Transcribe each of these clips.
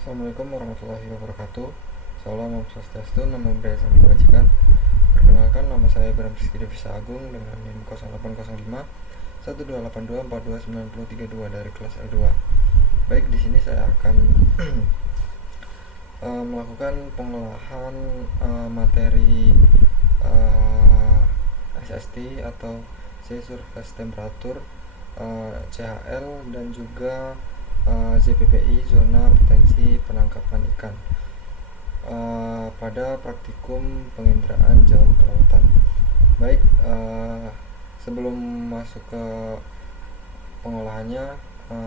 Assalamualaikum warahmatullahi wabarakatuh. Salam Om Swastiastu, Namo Buddhaya Salam Kebajikan. Perkenalkan, nama saya Ibrahim Rizky Devisa Agung dengan NIM 0805 1282 429032 dari kelas L2. Baik, di sini saya akan melakukan pengolahan materi SST atau Sea Surface Temperature, CHL, dan juga ZPPI, zona potensi penangkapan ikan, pada praktikum penginderaan jauh ke lautan. Baik, sebelum masuk ke pengolahannya,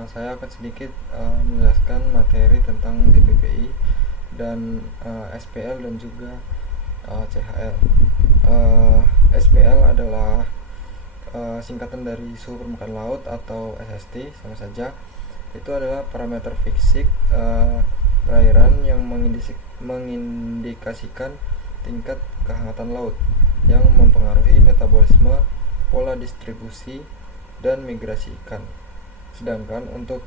saya akan sedikit menjelaskan materi tentang ZPPI dan SPL dan juga CHL. SPL adalah singkatan dari suhu permukaan laut atau SST, sama saja. Itu adalah parameter fisik perairan yang mengindikasikan tingkat kehangatan laut yang mempengaruhi metabolisme, pola distribusi, dan migrasi ikan. Sedangkan untuk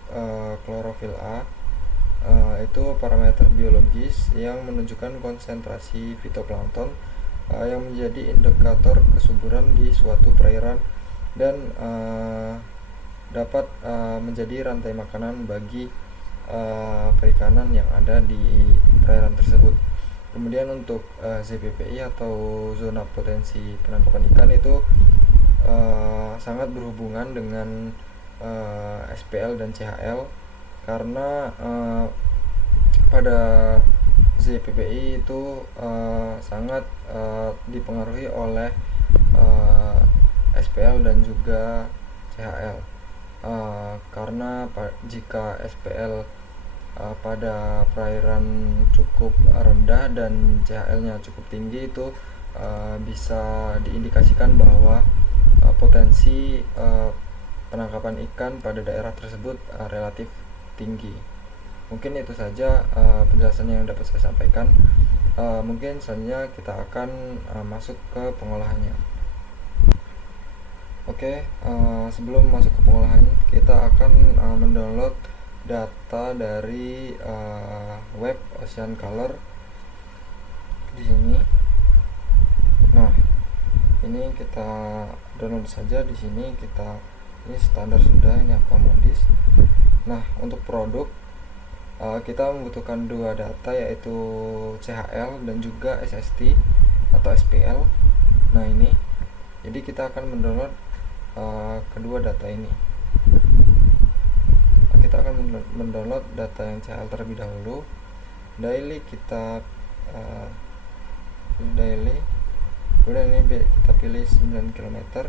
klorofil A itu parameter biologis yang menunjukkan konsentrasi fitoplankton yang menjadi indikator kesuburan di suatu perairan dan dapat menjadi rantai makanan bagi perikanan yang ada di perairan tersebut. Kemudian untuk ZPPI atau zona potensi penangkapan ikan itu sangat berhubungan dengan SPL dan CHL, karena pada ZPPI itu sangat dipengaruhi oleh SPL dan juga CHL. Karena jika SPL pada perairan cukup rendah dan CHL-nya cukup tinggi, itu bisa diindikasikan bahwa potensi penangkapan ikan pada daerah tersebut relatif tinggi. Mungkin itu saja penjelasan yang dapat saya sampaikan. Mungkin selanjutnya kita akan masuk ke pengolahannya. Oke, sebelum masuk ke pengolahan, kita akan mendownload data dari web Ocean Color di sini. Nah, ini kita download saja di sini. Ini standar sudah, ini akomodis. Nah, untuk produk kita membutuhkan dua data, yaitu CHL dan juga SST atau SPL. Nah, ini jadi kita akan mendownload kedua data ini. Kita akan mendownload data yang CHL terlebih dahulu. Daily kita daily, kemudian ini kita pilih 9 km.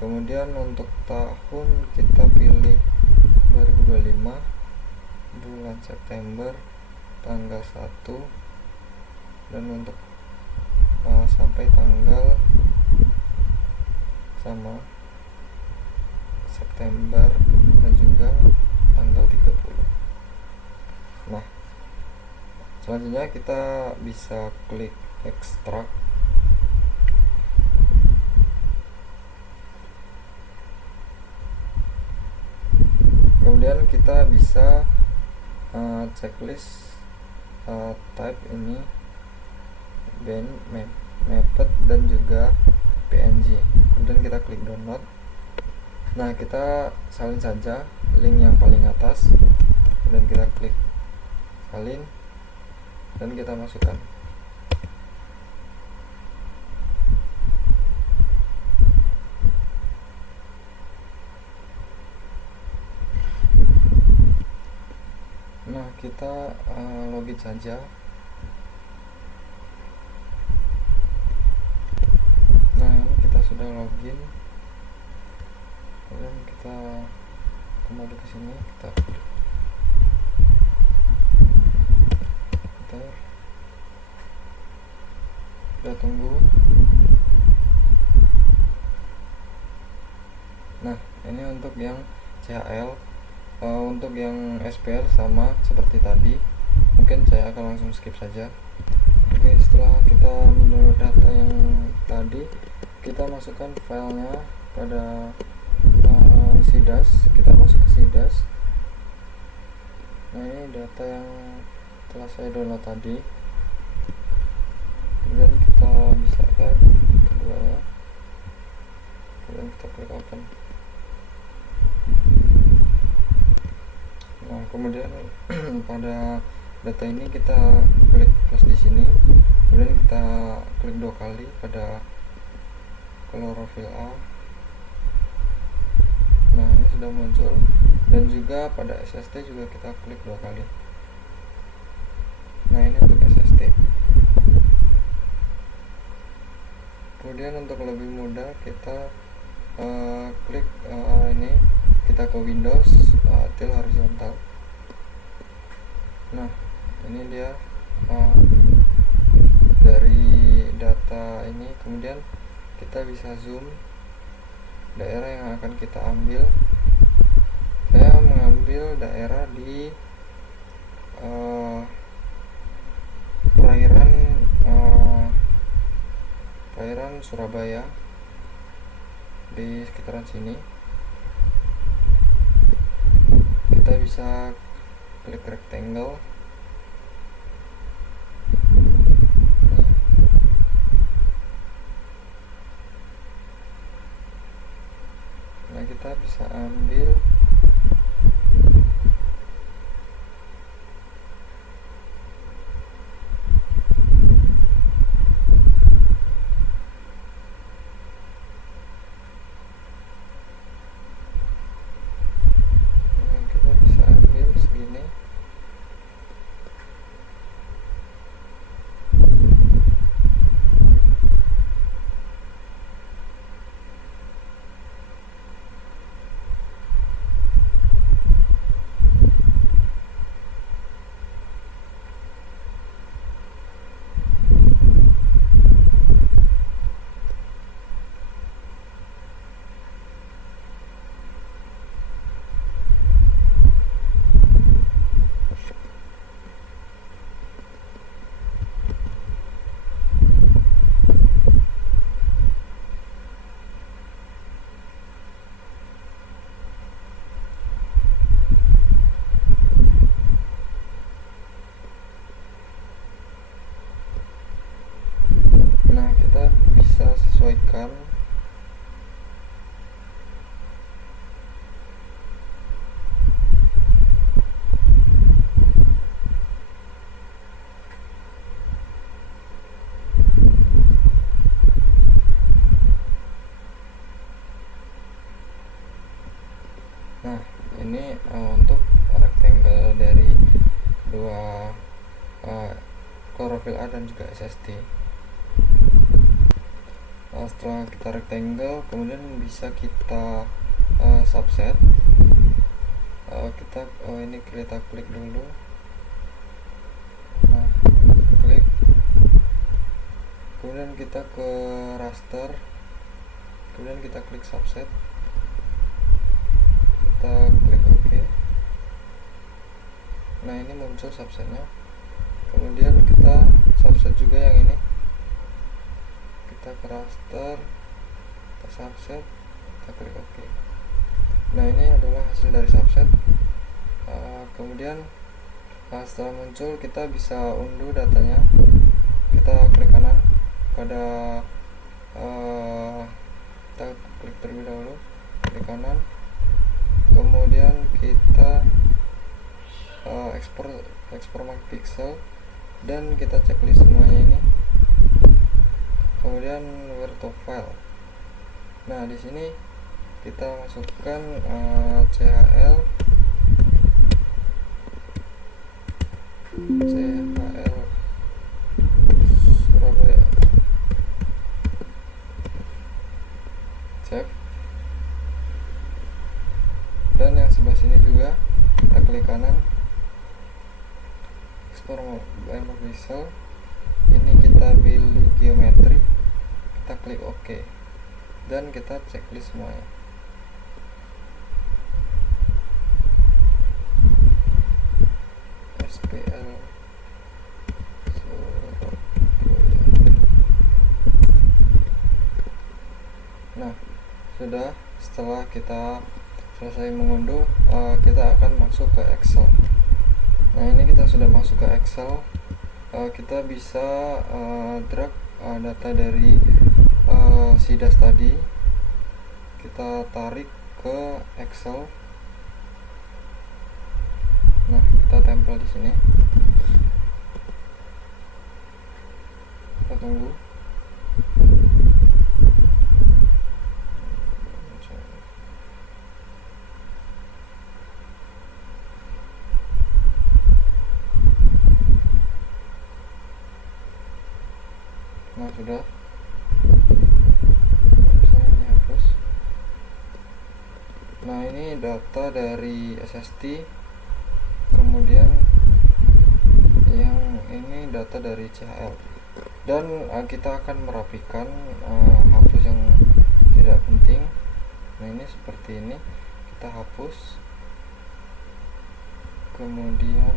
Kemudian untuk tahun kita pilih 2025, bulan September, tanggal 1, dan untuk sampai tanggal sama September dan juga tanggal 30. Nah, selanjutnya kita bisa klik ekstrak. Kemudian kita bisa checklist type ini band, mapped, dan juga PNG. Kemudian kita klik download. Nah, kita salin saja link yang paling atas, kemudian kita klik salin dan kita masukkan. Nah, kita login saja. Nah, ini kita sudah login. Kemudian kita kembali ke sini, kita klik enter. Kita tunggu. Nah, ini untuk yang CHL. Untuk yang SPL sama seperti tadi, mungkin saya akan langsung skip saja. Oke, setelah kita mendownload data yang tadi, kita masukkan filenya pada SIDAS. Kita masuk ke SIDAS. Nah, ini data yang telah saya download tadi. Kemudian kita bisa lihat keduanya. Kemudian kita klik open. Nah, kemudian pada data ini kita klik plus di sini. Kemudian kita klik 2 kali pada klorofil A. Nah, ini sudah muncul. Dan juga pada SST juga kita klik 2 kali. Nah, ini untuk SST. Kemudian untuk lebih mudah kita klik ini, kita ke Windows, til horizontal. Nah, ini dia dari data ini. Kemudian kita bisa zoom daerah yang akan kita ambil. Saya mengambil daerah di perairan Surabaya, di sekitaran sini. Kita bisa klik rectangle. Nah, kita bisa ambil segini. Nah, kita bisa sesuaikan Nah, ini untuk rectangle dari kedua klorofil A dan juga SST. Setelah kita rectangle, kemudian bisa kita subset. Ini kita klik dulu. Nah, klik. Kemudian kita ke raster. Kemudian kita klik subset. Kita klik OK. Nah, ini muncul subsetnya. Kemudian kita subset juga yang ini. Kita ke raster, kita subset, kita klik OK. Nah, ini adalah hasil dari subset. Kemudian setelah muncul, kita bisa unduh datanya. Kita klik kanan pada kita klik terlebih dahulu, klik kanan. Kemudian kita ekspor pixel dan kita checklist semuanya ini. Kemudian where to file. Nah, di sini kita masukkan CHL Surabaya, save. Dan yang sebelah sini juga kita klik kanan, ekspor pixel. Ini kita pilih geometri, kita klik OK, dan kita checklist semuanya. SPL Surabaya. Nah, sudah. Setelah kita selesai mengunduh, kita akan masuk ke Excel. masuk ke Excel, kita bisa drag data dari sidas tadi, kita tarik ke Excel. Nah, kita tempel di sini. Kita tunggu. Nah, sudah. Bisa ini hapus. Nah, ini data dari SST, kemudian yang ini data dari CHL, dan kita akan merapikan, hapus yang tidak penting. Nah, ini seperti ini, kita hapus, kemudian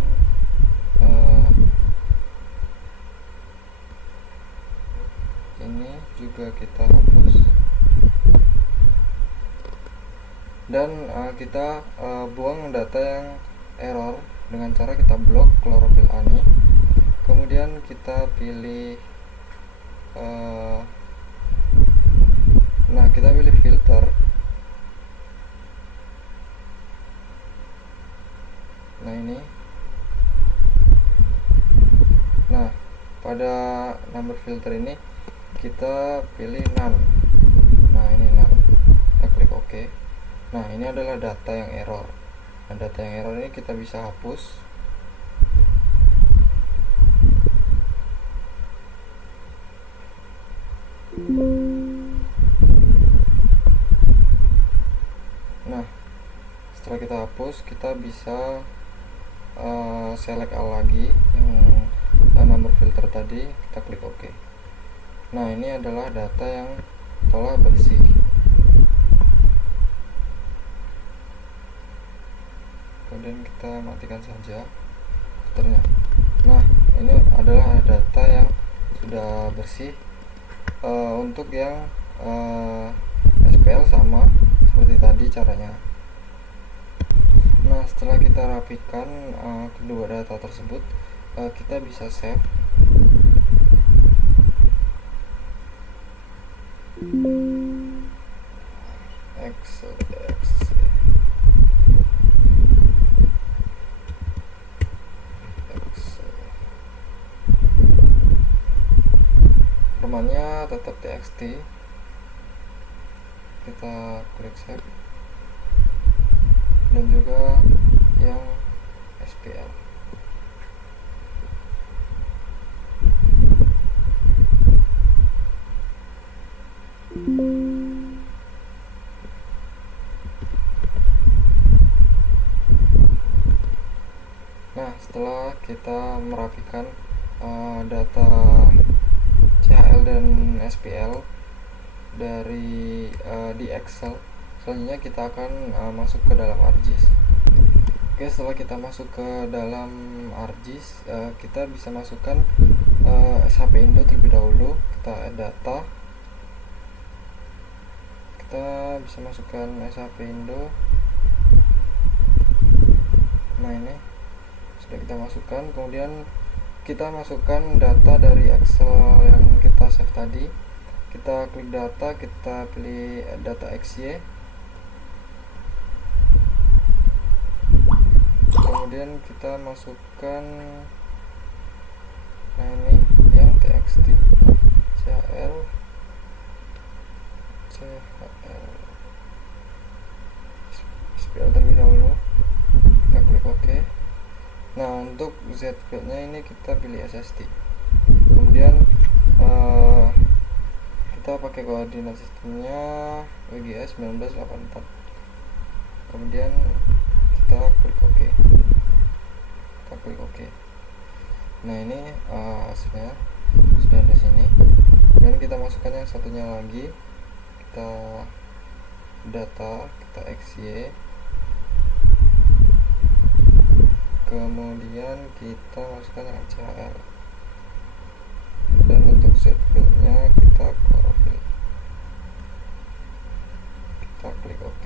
ini juga kita hapus, dan kita buang data yang error dengan cara kita blok klorofil ani, kemudian kita pilih nah, kita pilih filter. Nah, ini. Nah, pada number filter ini kita pilih none. Nah, ini none, kita klik OK. Nah, ini adalah data yang error. Nah, data yang error ini kita bisa hapus. Nah, setelah kita hapus, kita bisa select all lagi yang number filter tadi, kita klik OK. Nah, ini adalah data yang telah bersih. Kemudian kita matikan saja filternya. Nah, ini adalah data yang sudah bersih. Untuk yang SPL sama seperti tadi caranya. Nah, setelah kita rapikan kedua data tersebut, kita bisa save. Excel. Formatnya tetap txt, kita klik save, dan juga yang SPL. Nah, setelah kita merapikan data CHL dan SPL dari di Excel, selanjutnya kita akan masuk ke dalam ArcGIS. Oke, setelah kita masuk ke dalam ArcGIS, kita bisa masukkan SHP Indo terlebih dahulu. Kita add data, kita bisa masukkan SHP Indo. Nah, ini sudah kita masukkan. Kemudian kita masukkan data dari Excel yang kita save tadi. Kita klik data, kita pilih data XY, kemudian kita masukkan, nah ini yang txt, CHL, SPL terlebih dahulu, kita klik OK. Nah, untuk Z fieldnya ini kita pilih SST, kemudian kita pakai koordinat sistemnya WGS 1984, kemudian kita klik OK. Nah, ini hasilnya sudah ada sini, dan kita masukkan yang satunya lagi, kita data, kita XY, kemudian kita masukkan yang CHL, dan untuk Z fieldnya kita klorofil, kita klik OK.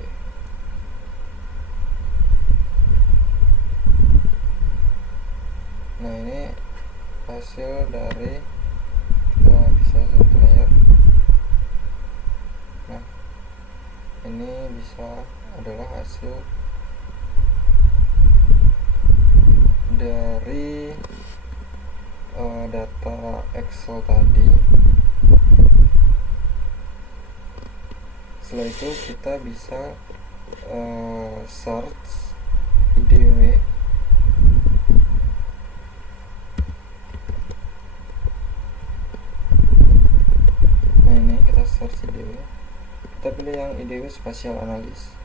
Nah, hasil dari bisa satu layer. Nah, ini adalah hasil dari data Excel tadi. Setelah itu kita bisa search IDW. Nah, ini kita search IDW, kita pilih yang IDW Spatial Analysis.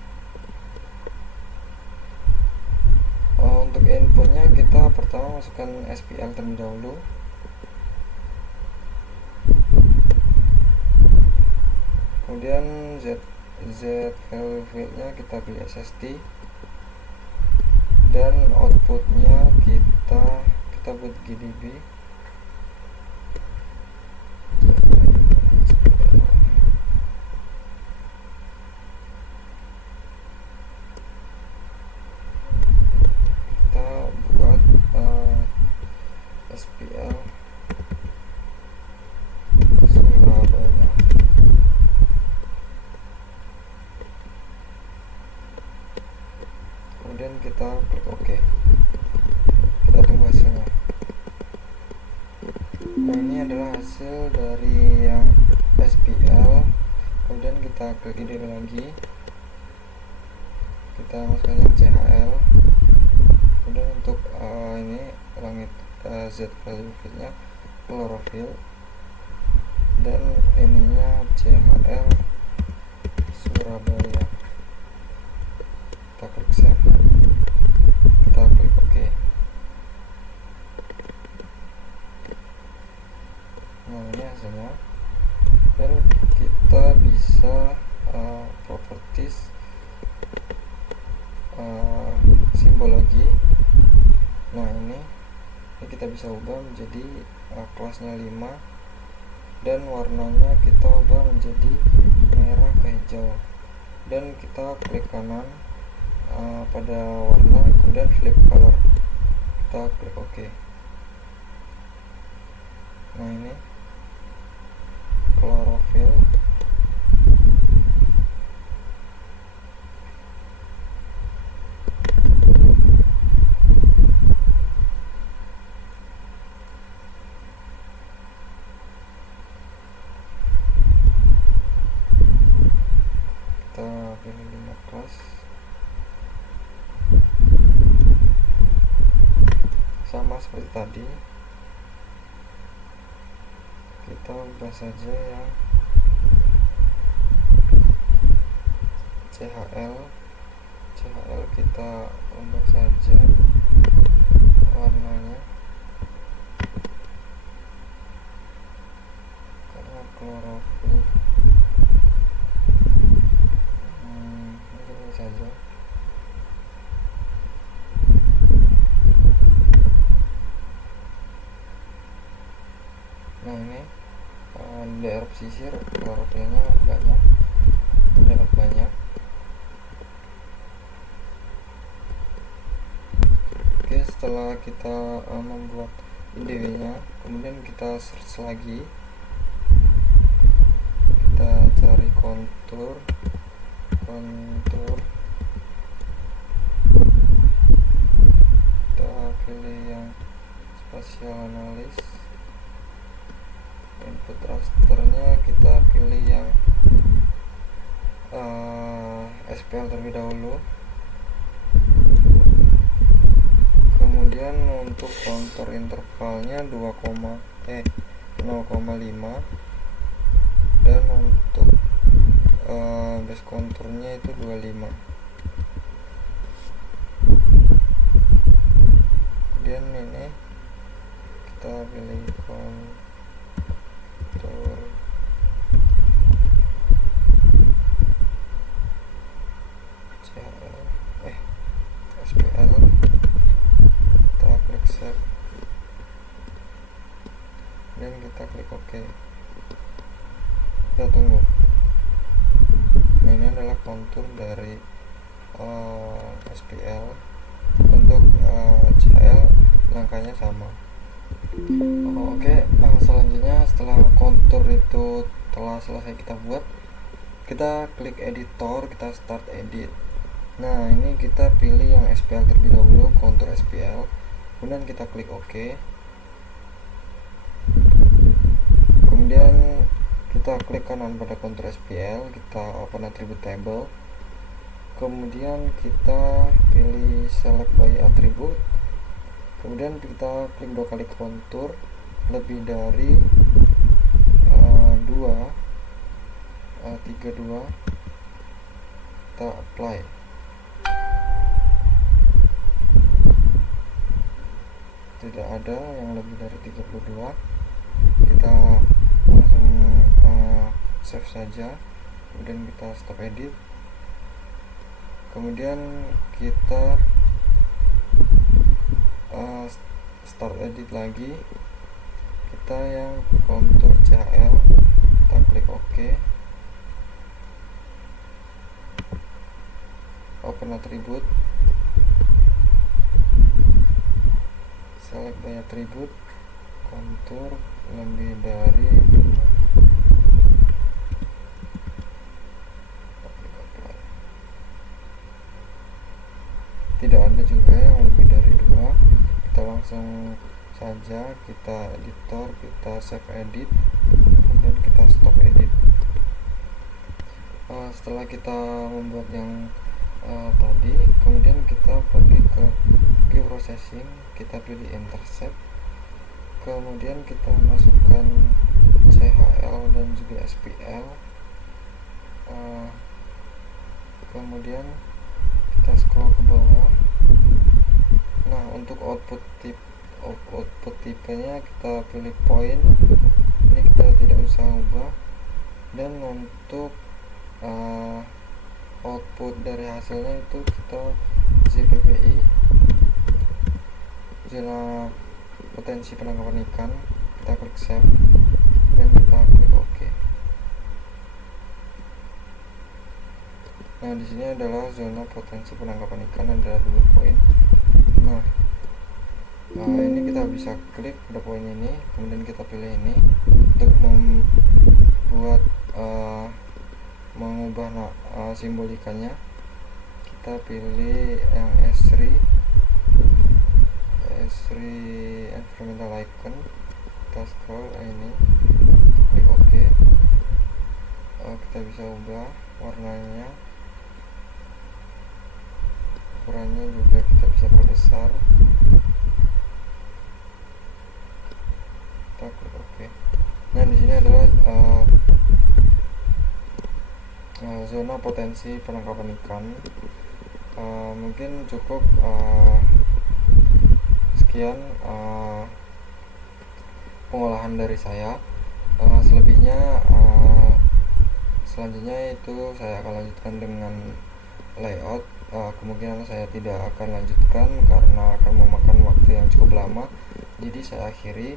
Untuk inputnya kita pertama masukkan SPL terlebih dahulu. Kemudian Z value fieldnya kita pilih SST, dan outputnya kita buat GDB. Kita buat SPL Surabaya. Kemudian kita klik OK. Kita tunggu hasilnya. Nah, ini adalah hasil dari yang SPL. Kemudian kita klik IDW lagi, kita masukkan yang CHL. Kemudian untuk ini langit Z value fieldnya chlorophyll, dan ininya CHL Surabaya. Kita klik save, kita klik OK. Nah, ini hasilnya. Dan kita bisa properties simbologi. Nah, ini kita bisa ubah menjadi kelasnya 5, dan warnanya kita ubah menjadi merah ke hijau, dan kita klik kanan pada warna, kemudian flip color, kita klik OK. Nah, ini chlorophyll. Kita pilih 5 kelas, sama seperti tadi. Kita ubah saja yang CHL kita ubah saja warnanya, karena chlorophyll ini saja. Nah, ini di daerah pesisir klorofilnya banyak, terdapat banyak. Oke, setelah kita membuat IDW nya, kemudian kita search lagi, kita cari kontur, kita pilih yang spatial analysis. Input rasternya kita pilih yang SPL terlebih dahulu. Kemudian untuk kontur intervalnya 0,5, dan untuk base konturnya itu 25. Kemudian ini kita pilih kontur SPL, kita klik save, dan kita klik OK. Kita tunggu. Nah, ini adalah kontur dari SPL. Untuk CL langkahnya sama. Oke, selanjutnya setelah kontur itu telah selesai kita buat, kita klik editor, kita start edit. Nah, ini kita pilih yang SPL terlebih dahulu, kontur SPL, kemudian kita klik OK. Kemudian kita klik kanan pada kontur SPL, kita open attribute table, kemudian kita pilih select by attribute, kemudian kita klik 2 kali kontur lebih dari 32, kita apply. Tidak ada yang lebih dari 32, kita langsung save saja, kemudian kita stop edit, kemudian kita start edit lagi, kita yang kontur CHL, kita klik OK, open attribute, select by attribute, kontur lebih dari tidak ada juga yang lebih dari 2, kita langsung saja kita editor, kita save edit, kemudian kita stop edit. Setelah kita membuat yang tadi, kemudian kita pergi ke queue processing, kita pilih intercept, kemudian kita masukkan CHL dan juga SPL, kemudian kita scroll ke bawah. Nah, untuk output tipenya kita pilih point, ini kita tidak usah ubah. Dan untuk output dari hasilnya itu kita ZPPI, zona potensi penangkapan ikan, kita klik save dan kita klik OK. Nah, di sini adalah zona potensi penangkapan ikan, adalah 2 poin. Nah, ini kita bisa klik pada poin ini, kemudian kita pilih ini untuk membuat mengubah simbol ikannya. Kita pilih yang S3 environmental icon, kita scroll ini, klik OK. Kita bisa ubah warnanya, ukurannya juga kita bisa perbesar, kita klik OK. Nah, di sini adalah zona potensi penangkapan ikan. Mungkin cukup sekian pengolahan dari saya. Selebihnya selanjutnya itu saya akan lanjutkan dengan layout. Kemungkinan saya tidak akan lanjutkan karena akan memakan waktu yang cukup lama, jadi saya akhiri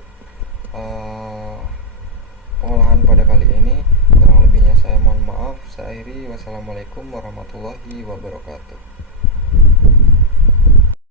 pengolahan pada kali ini. Kurang lebihnya saya mohon maaf. Saya akhiri. Wassalamualaikum warahmatullahi wabarakatuh.